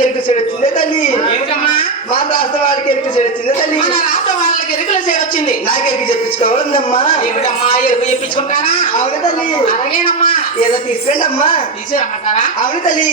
ఎరుకు చెడు వచ్చిందే తల్లి. ఏమిటమ్మా? మన రాష్ట్ర వాడికి ఎరుకు చెడు వచ్చిందే తల్లి. మన రాష్ట్ర వాళ్ళకి ఎరుకుల సేవ వచ్చింది. నాకు ఎరుకు చెప్పించుకోవాలమ్మా. ఏమిటమ్మా? ఎరుకు చెప్పించుకుంటారా? అవును తల్లి. అలాగేనమ్మా. ఏదో తీసుకురండి అమ్మా. తీసుకురమ్మంటారా? అవును తల్లి.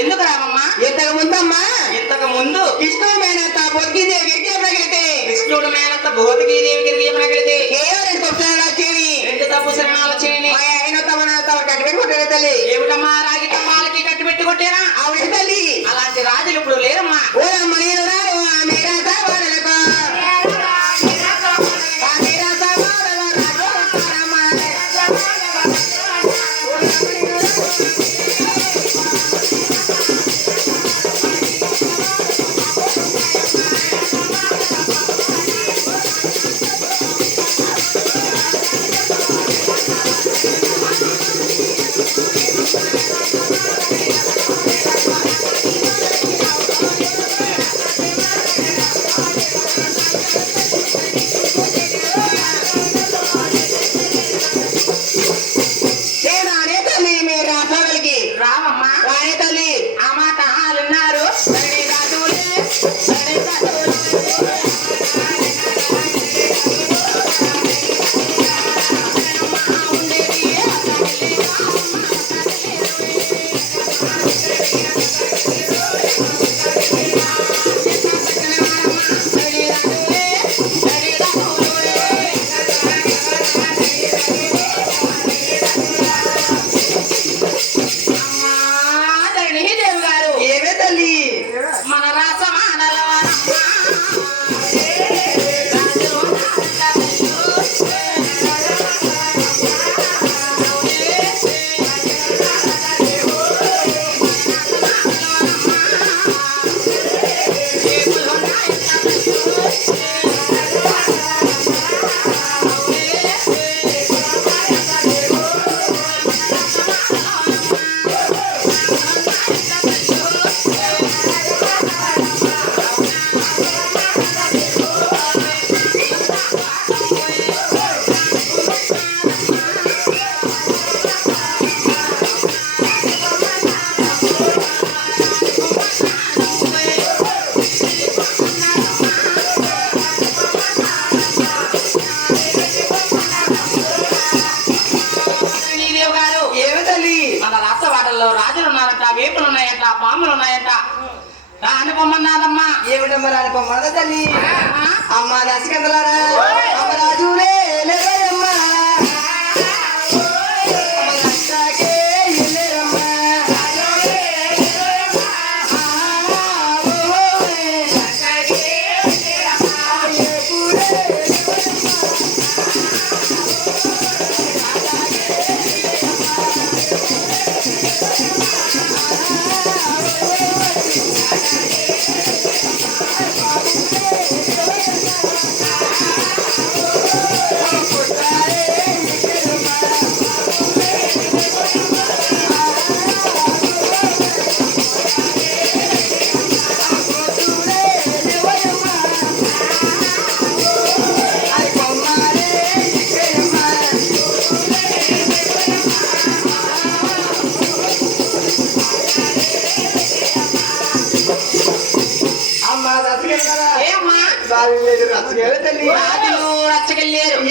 ఎందుకు రామమ్మా? ఇంతకు ముందమ్మా, ఇంతకు ముందు కృష్ణుడు మేనత్త భోగిదేవి గిరిజగితే, కృష్ణుడు మేనత్త భోగిదేవి గిరిగితే కేవలం పక్షాలు వచ్చేవి. రెండు తప్పు శరణాలు వచ్చేవి. కొట్టారు తల్లి. ఏమిటమ్మా? రాగి తమ్మాలకి కట్టి పెట్టి కొట్టారా? ఆవిడ తల్లి. అలాంటి రాజులు ఇప్పుడు లేరమ్మా. ఓ అమ్మ నేను రాను మీరా సవాళ్ళకు. రావమ్మా. రాణి తల్లి. ఆ మాట ఉన్నారు. మన రాష్ట్రవాడల్లో రాజులు ఉన్నారంట, వేపులు ఉన్నాయంట, పాములు ఉన్నాయంట. రానిపోమన్నాదమ్మా. ఏమిటమ్మా రానిపోమ్మన్నదా తల్లి? అమ్మ నసికందలారా అమ్మ రాజులే లేవయ్యమ్మా.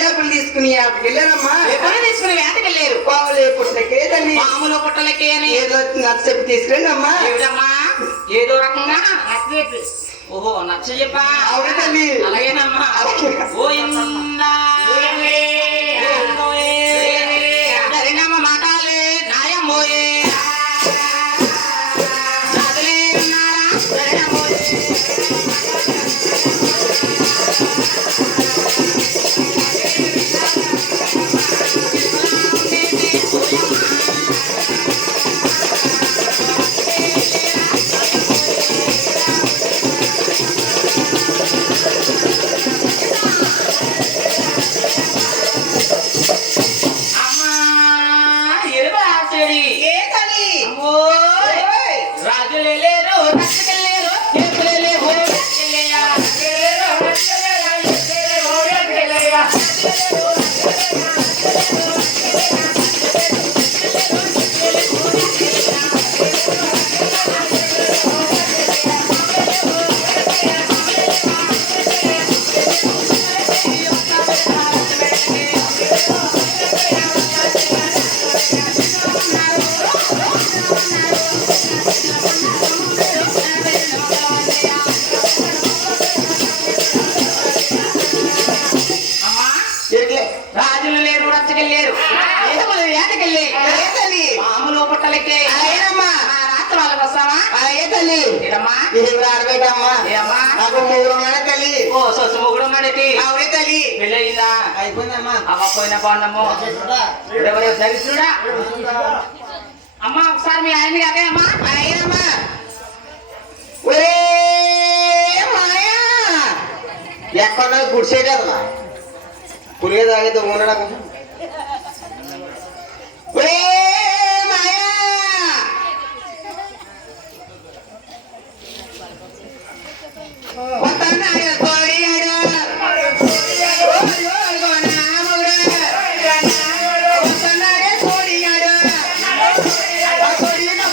ఏపులు తీసుకుని ఆటకెళ్ళారమ్మా. తీసుకుని వేటకెళ్ళారు. పావులే పుట్టకే తల్లి. పాములో పుట్టలకే అని ఏదో నచ్చ తీసుకురండి అమ్మా. ఏమిటమ్మా? ఏదో రకంగా ఓహో నచ్చ చెప్పా. అవును తల్లి. అలాగేనమ్మా. ఓ మాటాలే నాయమ్మోయే అమ్మా ఎట్లే రాజులు లేరు రచ్చకెళ్ళారు ఏమలు ఏటకెళ్ళి ఏ తల్లి పాములు పుట్టలెక్కి అలాగేనమ్మా ఆ రాత్రి వాళ్ళకి వస్తావా అలాగే తల్లి ఏదమ్మా ఏం రాడబెట్టమ్మా ఏమ్మా నాకు మూడు ఉన్నాడు తల్లి ఓ సొసు మొగుడు ఉన్నాడేటి అవునే తల్లి పెళ్ళయిందా అయిపోయిందమ్మా అమ్మ పోయిన బాగుండము ఎవరు దరిద్రుడా అమ్మా ఒకసారి మీ ఆయన్ని అదే అమ్మా అలాగేనమ్మా ఒరే మాయా ఎక్కడ గుడిసే కదమ్మా పులిగా తాగితే ఉండడం ఒరే మాయా వస్తున్నాడు కోడియాడు వస్తున్నాడే కోడియాడు కోడియాడు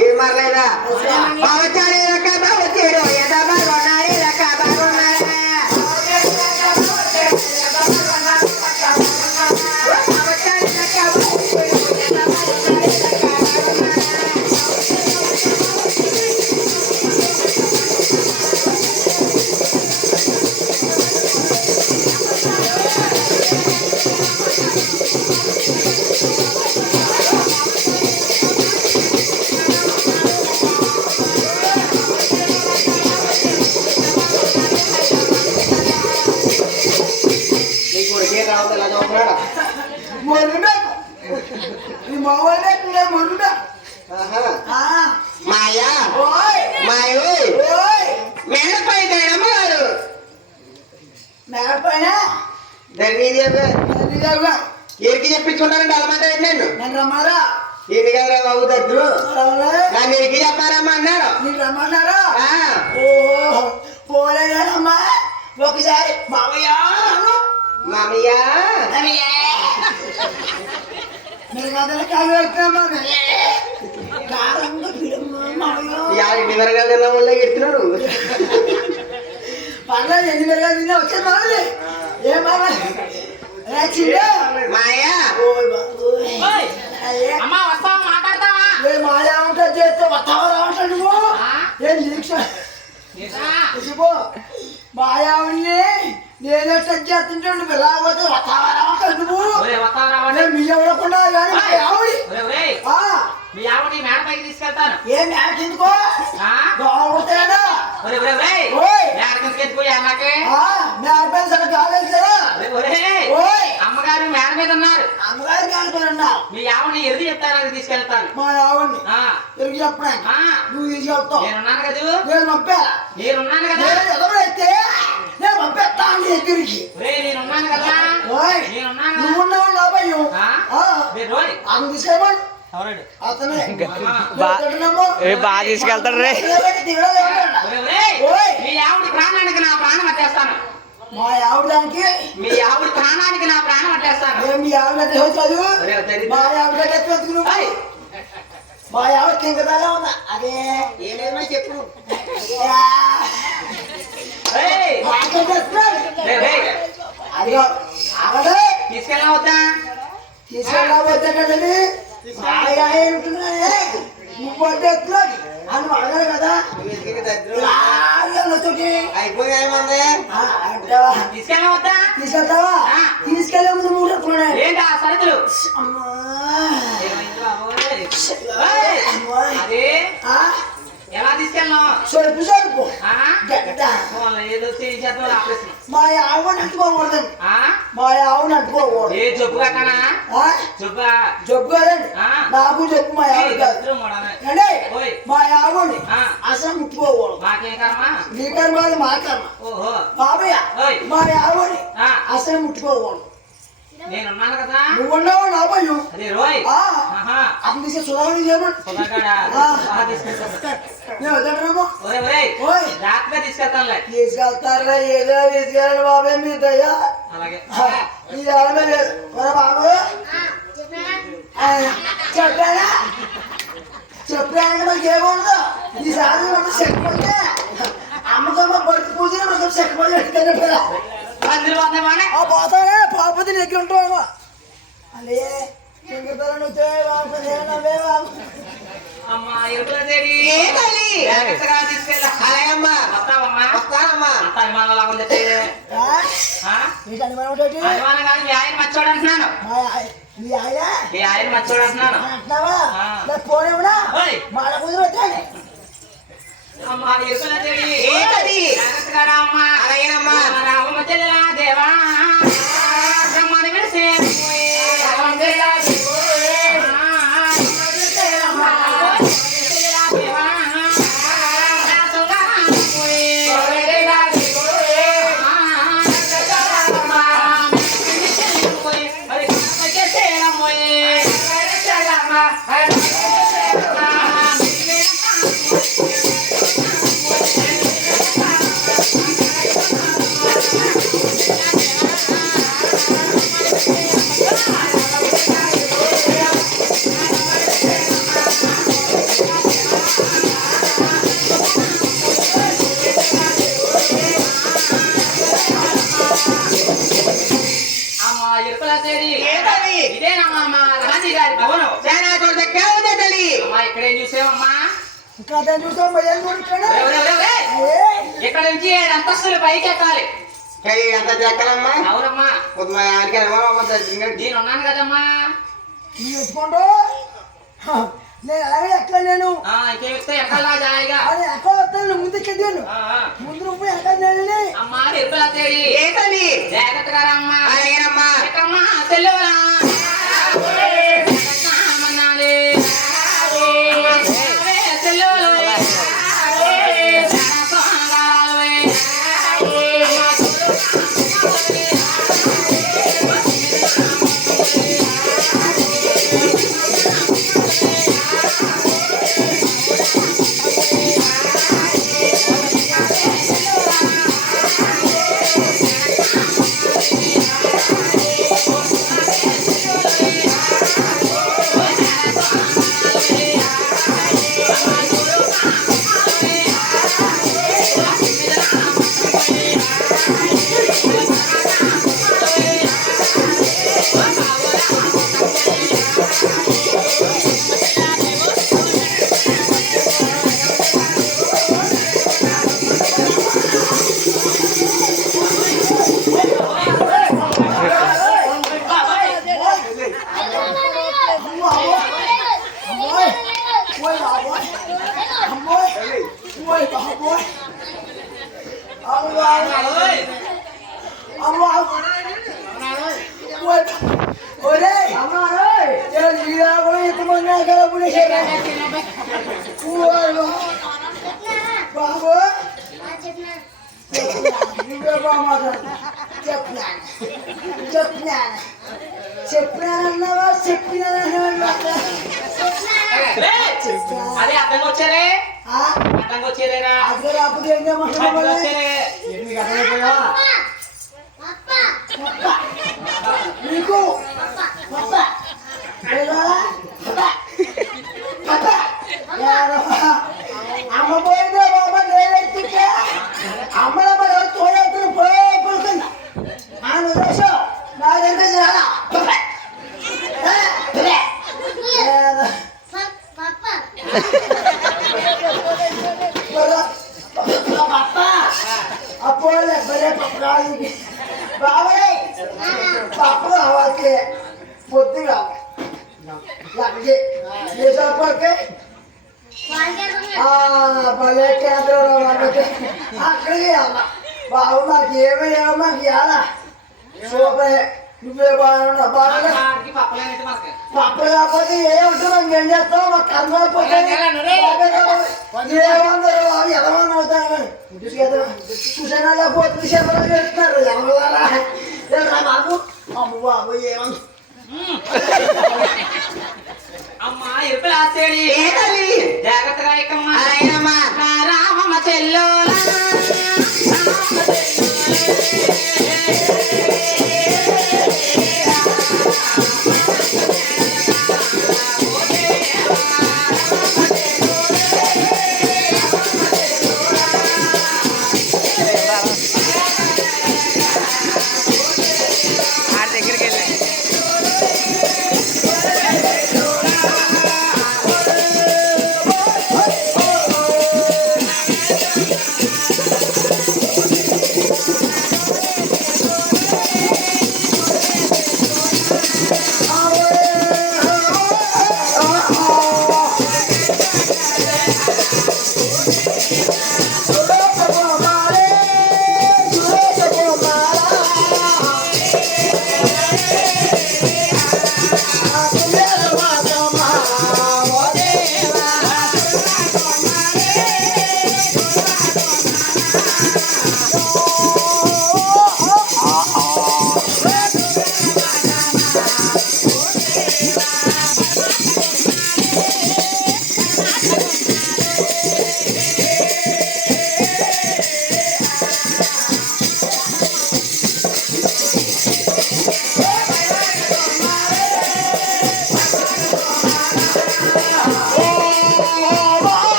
ఏం మారలేదా బావచాడే రక్క బావచేడు ఎదా బాగున్నాడే రక్క బాగున్నాడా బావచాడే రక్క బావచేడు ఎదా బాగున్నాడే రక్క బాగున్నాడా నీ కొడుకే రావద్దు అలా ఉన్నాడా మాయా మాయో మేడపై దయమ్మగారు ధరణి ఎరికి చెప్పించుకుంటానండి అలమాట నేను ఇది కదా బాబు దద్దులు నన్ను ఎరికి చెప్పారమ్మా అన్నాడు పోలేదమ్మా ఒకసారి మామయ్య మామయ్య మీరు మొదలు కాలు పెట్టామా కారంగా పిడమ్మ మామయ్య ఎన్ని వరగాలు తిన్నా వల్ల ఎడుతున్నాడు పర్లేదు ఎన్ని వెళ్ళాలి నిన్న వచ్చేది మామూలే ఏ మామ మాయా అమ్మా వస్తావా మాట్లాడతావా ఏ మాయా ఉంటుంది చేస్తే వస్తావా రావట్లేదు నువ్వు ఏం దీక్ష చూసిపో మాయావుని నేనే టచ్ చేస్తుంటే నువ్వు ఎలా పోతే వస్తావా రావట్లేదు నువ్వు నేను మీ ఎవరకుండా కానీ మా ఆవిడి మీ ఆవిడ మేడ పైకి తీసుకెళ్తాను ఏ మేడకి ఎందుకో బాగుంటాడా మేడపై సరే కాలేదా అమ్మగారు మేడ మీద ఉన్నారు అమ్మగారు మేడపై మీ ఆవిడని ఎరుగు చెప్తాను తీసుకెళ్తాను మా ఆవిడ్ని తిరిగి చెప్పడానికి నువ్వు తీసుకెళ్తావు నేనున్నాను కదా నేను పంపా నేనున్నాను కదా నేను ఎవరైతే నేను పంపిస్తా అని దగ్గరికి నేనున్నాను కదా నేనున్నాను నువ్వు ఉన్నావు నా భయం అతను తీసుకెళ్ళమని అతనే బాగా తీసుకెళ్తాడు రే మీ ఆవిడ ప్రాణానికి నా ప్రాణం అట్టేస్తాను మా ఆవిడానికి మీ ఆవిడ ప్రాణానికి నా ప్రాణం అట్టేస్తాను మీ ఆవిడ చదువు మా ఆవిడ ఎత్తుకు మా ఆవిడ తింకదాగా ఉన్నా అదే ఏమేమో చెప్పు అదిగో ఆగదే తీసుకెళ్ళవద్దా తీసుకెళ్ళబోతే కదండి బాగా ఏమిటున్నాయే నువ్వు ఎత్తులోకి అని అడగాలి కదా తీసుకెళ్ళవద్దా తీసుకెళ్తావా తీసుకెళ్లే ముందు మూడు ఎత్తున్నాయి ఏంటి ఆ సరుకులు అమ్మా అదే ఎలా తీసుకెళ్ళ చేస్తాను సరుపు సరుపు ఆ? గడ్డ పోన్లే, ఏదో చేసేద్దాం ఆపరేషన్. మా ఆవుని అంటుకోకూడదండి ఆ? మా ఆవుని అంటుకోకూడదు ఏ జబ్బు కట్టనా ఆ? జబ్బు జబ్బు కాదండి ఆ. నాకు చెప్పు మా ఆవిడ కాదు అంటే ఓయ్ మా ఆవుని ఆ. అసలు ముట్టుకోకూడదు మాకేం కర్మా నీ కర్మ కాదు మా కర్మ ఓహో బాబయ్య ఓయ్ మా ఆవుని ఆ, అసలు ముట్టుకోకూడదు నేనున్నాను కదా నువ్వు ఉన్నావు నా భయం అదే రోయ్ ఆ. ఆహా అతను తీసే సుధామని చేయమని సుధాగాడా ఆ. బాగా తీసుకెళ్తాను. నేను వద్దడమో ఒరేయ్ ఒరేయ్ ఓయ్ జాగ్రత్తగా తీసుకెళ్తానులే. తీసుకెళ్తారులే ఏదో తీసుకెళ్ళండి బాబాయ్ మీ దయ్యా అలాగే ఈ ఆడమే లేదు ఒరే బాబు చెప్పానా చెప్పానంటే మాకు ఏముండదు ఈసారి మనం చెక్కపోతే అమ్మకమ్మ బతుకు పూజలు మనం చెక్కపోయి ఎట్టుకెళ్ళి మందులు పోతాయి బాగా ఆ పోతానే పాపతి నెక్కి ఉంటావు అదే ఇంకతల నువ్వు బాబు నవ్వే బాబు అమ్మా ఎరుపుల తేడి ఏ తల్లి? జాగ్రత్తగా తీసుకెళ్ళా. అలాగమ్మా వస్తావమ్మా వస్తానమ్మా అంత అనుమానం లాగా ఉంది. నీకు అనుమానం ఒకటి అనుమానం కాదు, మీ ఆయన మచ్చోడు అంటున్నాను. మీ ఆయన మీ ఆయన మచ్చోడు అంటున్నాను. అంటున్నావా ఆ. నాకు పోనేవునా ఓయ్ మాల కుదిరి వచ్చాను అమ్మా ఎరుపుల తేడి ఏంటది? జాగ్రత్తగా రా అమ్మా. అలాగేనమ్మా రామ చెల్లెలా దేవా బ్రహ్మాన్ని విడిసే అమ్మా ఎరుపుల తేడి ఏంటది? ఇదేనమ్మా మా గాంధీ గారి భవనం. చాలా చోట దగ్గర ఉంది తల్లి అమ్మా ఇక్కడేం చూసావమ్మా? ఇంకా అతను చూస్తాం భయం కొడుకున్నాడు ఒరేయ్, ఒరేయ్, ఒరేయ్. ఇక్కడ నుంచి 7 అంతస్తులు పైకి ఎక్కాలి. ఎంత చెక్కలమ్మా అవునమ్మా మా ఆయనకి అనుమానం జరిగింది నేను ఉన్నాను కదమ్మా. నువ్వు ఎత్తుకోండు నేను అలాగే ఎక్కడ నేను ఇంకేం ఇస్తే ఎక్కాలా జాయిగా. అది ఎక్కడ వస్తాను నువ్వు ముందు ఎక్కేదాను ముందు నువ్వు ఎక్కడ నేను అమ్మా ఎరుపుల తేడి ఏ తల్లి జాగ్రత్తగా రా అమ్మా. అలాగేనమ్మా ఎక్కమ్మా సెల్లువరా మన్నాలి సెల్లువలు బాబు చెప్పినానన్నావా చెప్పినానన్నావా అదే అర్థంగా వచ్చారే అర్థంగా వచ్చేదేరా అక్కడ రాకపోతే ఏం అర్థంగా చేయమంటారు వచ్చారే. నీకు అమ్మ పోయిందా బాబా నేనెత్తుకే అమ్మల మరి తోడెత్తులు పోయే పడుతుంది ఆ నువ్వు నా దగ్గర చాలా అప్పుడు బరే పప్పు బాబాయ్ పప్పు కావాలి పొద్దు కావాలి ఏ చెప్పకే భలే కేంద్రం అక్కడికి వెళ్దాం బాబు మాకు ఏమో మాకు ఇవ్వాలా సూపర్ నువ్వే బాగా బాగా ఆడికి పప్పలేనట్టు మనకి పప్పు కాకపోతే ఏమంటారు ఇంకేం చేస్తావు మాకు కర్మ ఏమంటారు బాబు ఎదమని అవుతాను చూసానా పోతుంది శబరం చేస్తున్నారు ఎవరా బాబు అమ్మ బాబు ఏమన్నా అమ్మా ఎరుపులు ఆసేడి జాగ్రత్తగా ఎక్కమ్మా